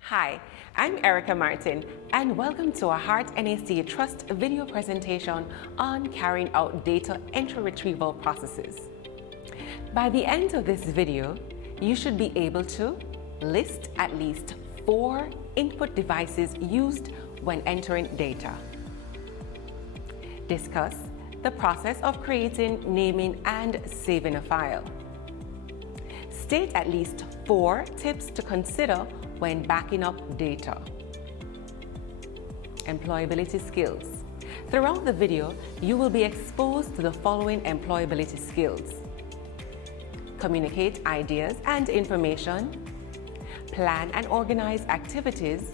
Hi, I'm Erica Martin, and welcome to our Heart NSTA Trust video presentation on carrying out data entry retrieval processes. By the end of this video, you should be able to list at least 4 input devices used when entering data, discuss the process of creating, naming, and saving a file, state at least 4 tips to consider when backing up data. Employability skills. Throughout the video, you will be exposed to the following employability skills: communicate ideas and information, plan and organize activities,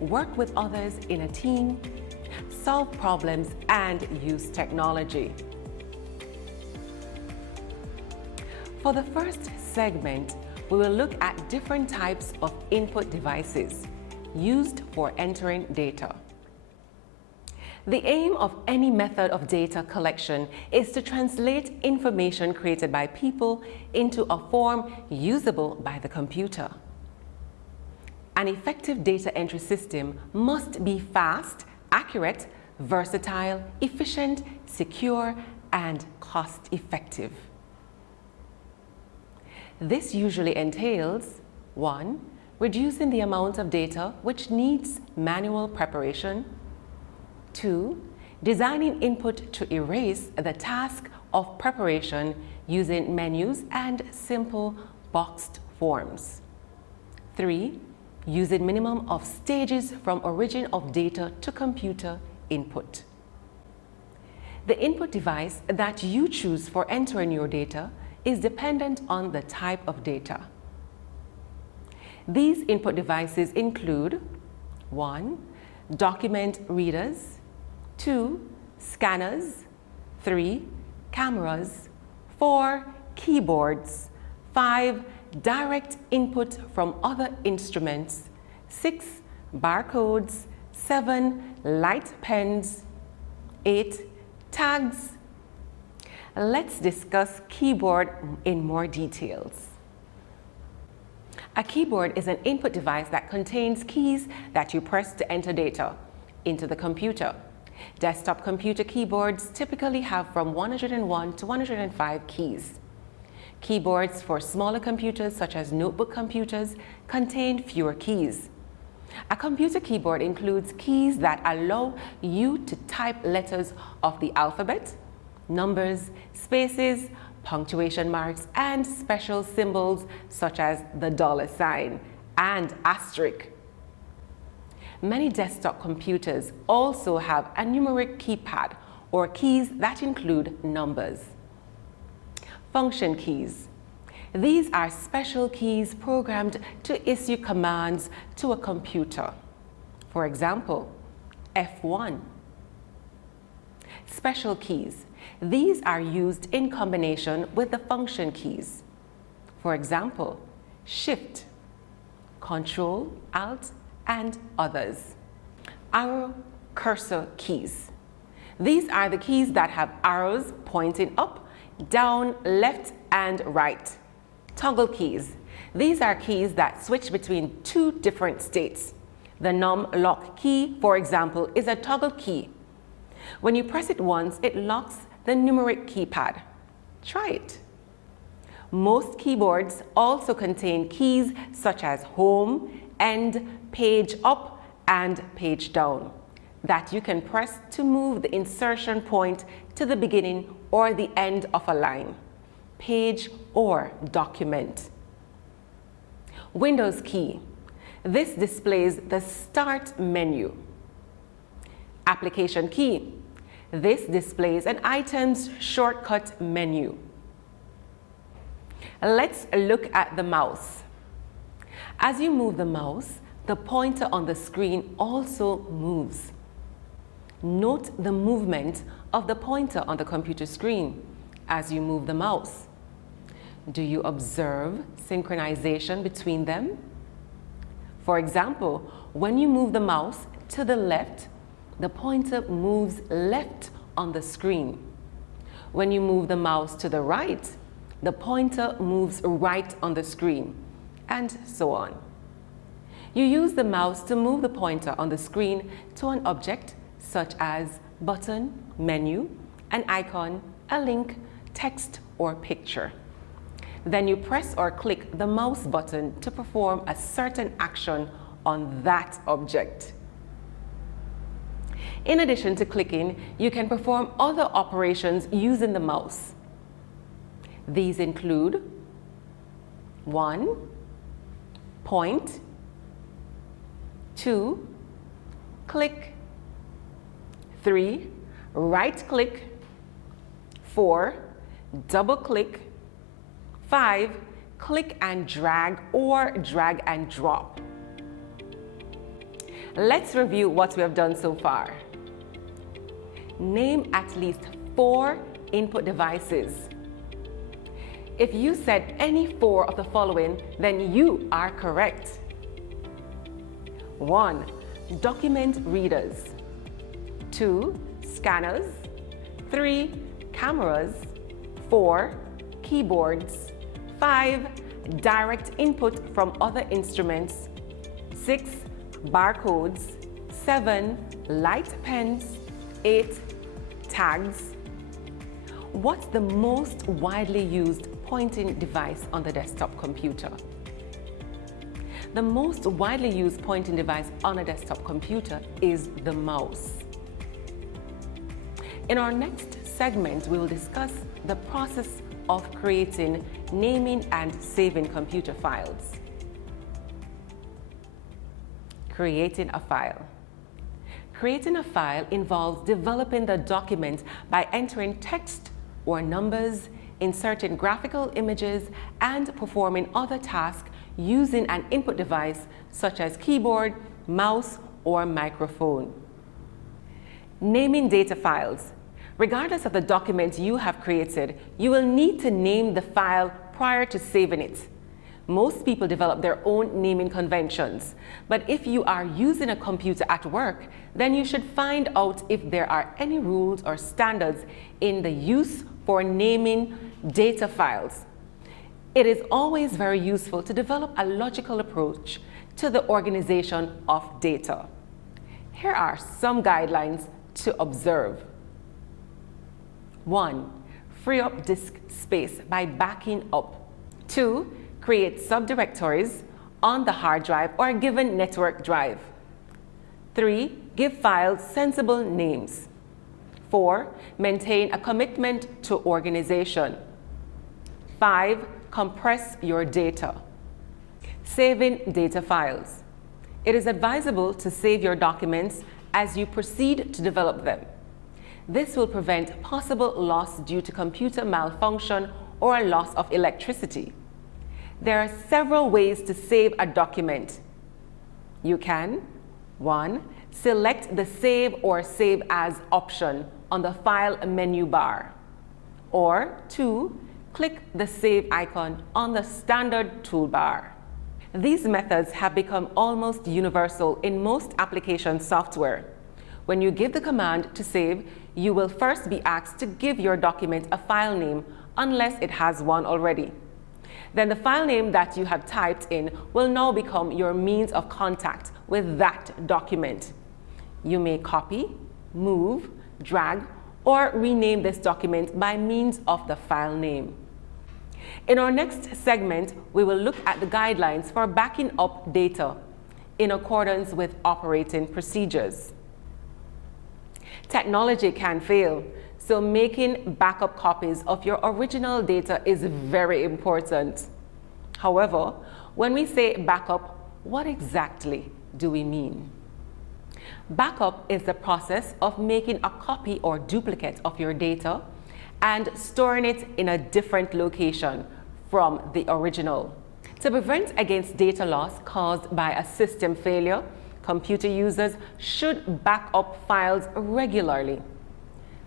work with others in a team, solve problems, and use technology. For the first segment, we will look at different types of input devices used for entering data. The aim of any method of data collection is to translate information created by people into a form usable by the computer. An effective data entry system must be fast, accurate, versatile, efficient, secure, and cost-effective. This usually entails 1. Reducing the amount of data which needs manual preparation. 2. Designing input to erase the task of preparation using menus and simple boxed forms. 3. Using minimum of stages from origin of data to computer input. The input device that you choose for entering your data is dependent on the type of data. These input devices include 1. Document readers, 2. Scanners, 3. Cameras, 4. Keyboards, 5. Direct input from other instruments, 6. Barcodes, 7. Light pens, 8. Tags. Let's discuss keyboard in more details. A keyboard is an input device that contains keys that you press to enter data into the computer. Desktop computer keyboards typically have from 101 to 105 keys. Keyboards for smaller computers, such as notebook computers, contain fewer keys. A computer keyboard includes keys that allow you to type letters of the alphabet, numbers, spaces, punctuation marks, and special symbols such as the $sign and asterisk. Many desktop computers also have a numeric keypad or keys that include numbers. Function keys. These are special keys programmed to issue commands to a computer. For example, F1. Special keys. These are used in combination with the function keys. For example, Shift, Control, Alt, and others. Arrow cursor keys. These are the keys that have arrows pointing up, down, left, and right. Toggle keys. These are keys that switch between 2 different states. The num lock key, for example, is a toggle key. When you press it once, it locks the numeric keypad. Try it. Most keyboards also contain keys such as home, end, page up, and page down that you can press to move the insertion point to the beginning or the end of a line, page, or document. Windows key. This displays the Start menu. Application key. This displays an item's shortcut menu. Let's look at the mouse. As you move the mouse, the pointer on the screen also moves. Note the movement of the pointer on the computer screen as you move the mouse? Do you observe synchronization between them? For example, when you move the mouse to the left, the pointer moves left on the screen. When you move the mouse to the right, the pointer moves right on the screen, and so on. You use the mouse to move the pointer on the screen to an object such as button, menu, an icon, a link, text, or picture. Then you press or click the mouse button to perform a certain action on that object. In addition to clicking, you can perform other operations using the mouse. These include 1. Point, 2. Click, 3. Right click, 4. Double click, 5. Click and drag or drag and drop. Let's review what we have done so far. Name at least 4 input devices. If you said any 4 of the following, then you are correct. 1. Document readers. 2. Scanners. 3. Cameras. 4. Keyboards. 5. Direct input from other instruments. 6. Barcodes. 7. Light pens. 8. Tags. What's the most widely used pointing device on the desktop computer? The most widely used pointing device on a desktop computer is the mouse. In our next segment, we will discuss the process of creating, naming, and saving computer files. Creating a file. Creating a file involves developing the document by entering text or numbers, inserting graphical images, and performing other tasks using an input device such as keyboard, mouse, or microphone. Naming data files. Regardless of the document you have created, you will need to name the file prior to saving it. Most people develop their own naming conventions, but if you are using a computer at work, then you should find out if there are any rules or standards in the use for naming data files. It is always very useful to develop a logical approach to the organization of data. Here are some guidelines to observe. 1. Free up disk space by backing up. 2. Create subdirectories on the hard drive or a given network drive. 3. Give files sensible names. 4. Maintain a commitment to organization. 5. Compress your data. Saving data files. It is advisable to save your documents as you proceed to develop them. This will prevent possible loss due to computer malfunction or a loss of electricity. There are several ways to save a document. You can 1. Select the Save or Save As option on the File menu bar. Or 2. Click the Save icon on the standard toolbar. These methods have become almost universal in most application software. When you give the command to save, you will first be asked to give your document a file name unless it has one already. Then the file name that you have typed in will now become your means of contact with that document. You may copy, move, drag, or rename this document by means of the file name. In our next segment, we will look at the guidelines for backing up data in accordance with operating procedures. Technology can fail, so making backup copies of your original data is very important. However, when we say backup, what exactly do we mean? Backup is the process of making a copy or duplicate of your data and storing it in a different location from the original. To prevent against data loss caused by a system failure, computer users should back up files regularly.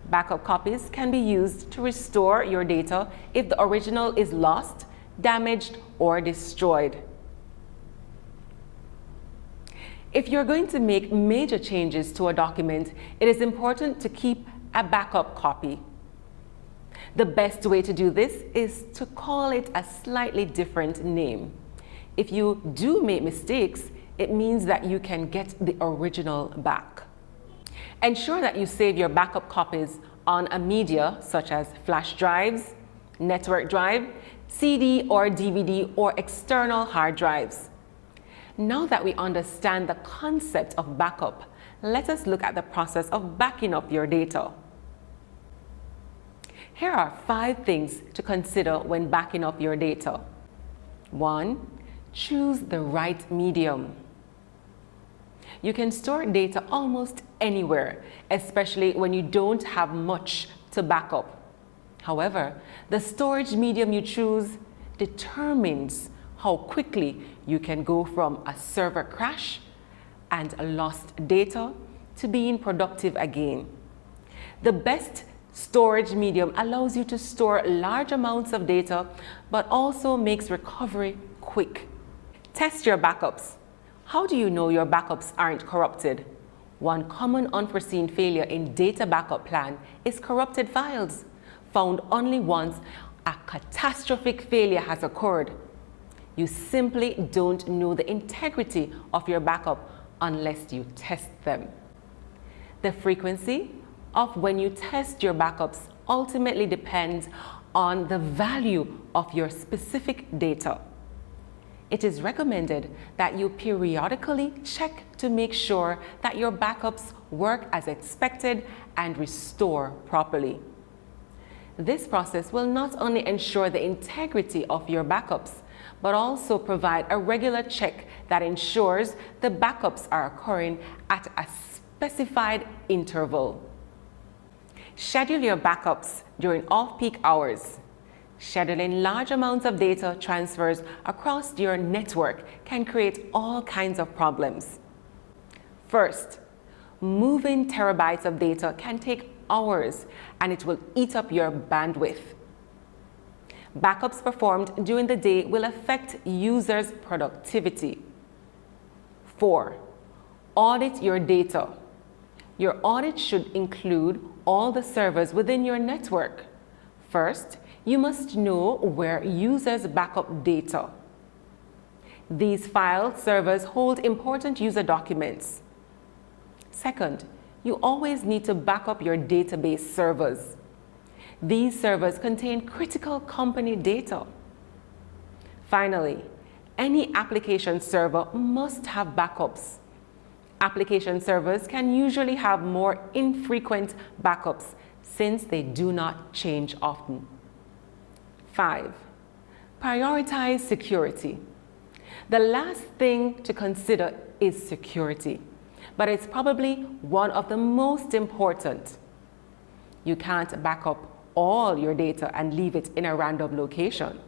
Backup copies can be used to restore your data if the original is lost, damaged, or destroyed. If you're going to make major changes to a document, it is important to keep a backup copy. The best way to do this is to call it a slightly different name. If you do make mistakes, it means that you can get the original back. Ensure that you save your backup copies on a media such as flash drives, network drive, CD or DVD, or external hard drives. Now that we understand the concept of backup, let us look at the process of backing up your data. Here are 5 things to consider when backing up your data. 1. Choose the right medium. You can store data almost anywhere, especially when you don't have much to back up. However, the storage medium you choose determines how quickly you can go from a server crash and lost data to being productive again. The best storage medium allows you to store large amounts of data, but also makes recovery quick. Test your backups. How do you know your backups aren't corrupted? One common unforeseen failure in data backup plan is corrupted files. Found only once a catastrophic failure has occurred. You simply don't know the integrity of your backup unless you test them. The frequency of when you test your backups ultimately depends on the value of your specific data. It is recommended that you periodically check to make sure that your backups work as expected and restore properly. This process will not only ensure the integrity of your backups, but also provide a regular check that ensures the backups are occurring at a specified interval. Schedule your backups during off-peak hours. Scheduling large amounts of data transfers across your network can create all kinds of problems. First, moving terabytes of data can take hours and it will eat up your bandwidth. Backups performed during the day will affect users' productivity. 4. Audit your data. Your audit should include all the servers within your network. First, you must know where users back up data. These file servers hold important user documents. Second, you always need to back up your database servers. These servers contain critical company data. Finally, any application server must have backups. Application servers can usually have more infrequent backups since they do not change often. 5. Prioritize security. The last thing to consider is security, but it's probably one of the most important. You can't back up all your data and leave it in a random location.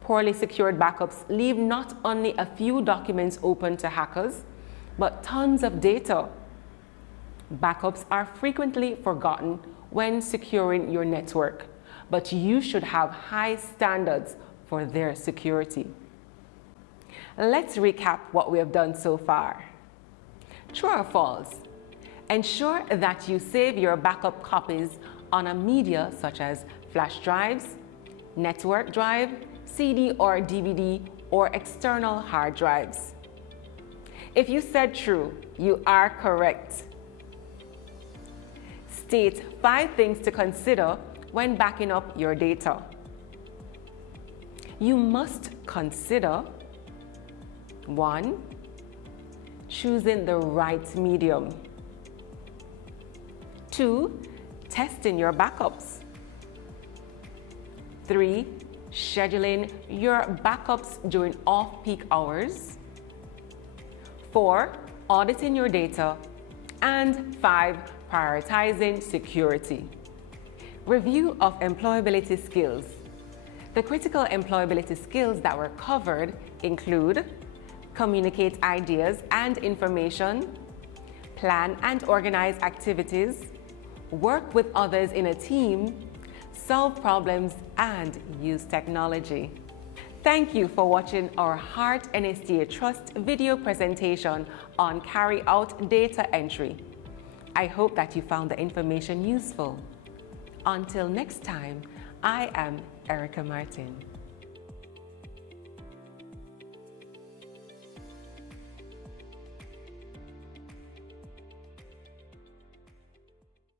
Poorly secured backups leave not only a few documents open to hackers, but tons of data. Backups are frequently forgotten when securing your network, but you should have high standards for their security. Let's recap what we have done so far. True or false? Ensure that you save your backup copies on a media such as flash drives, network drive, CD or DVD, or external hard drives. If you said true, you are correct. State 5 things to consider when backing up your data. You must consider 1. Choosing the right medium. 2. Testing your backups. 3. Scheduling your backups during off-peak hours. 4. Auditing your data. And 5. Prioritizing security. Review of employability skills. The critical employability skills that were covered include communicate ideas and information, plan and organize activities, work with others in a team, solve problems, and use technology. Thank you for watching our Heart NSTA Trust video presentation on carry out data entry. I hope that you found the information useful. Until next time, I am Erica Martin.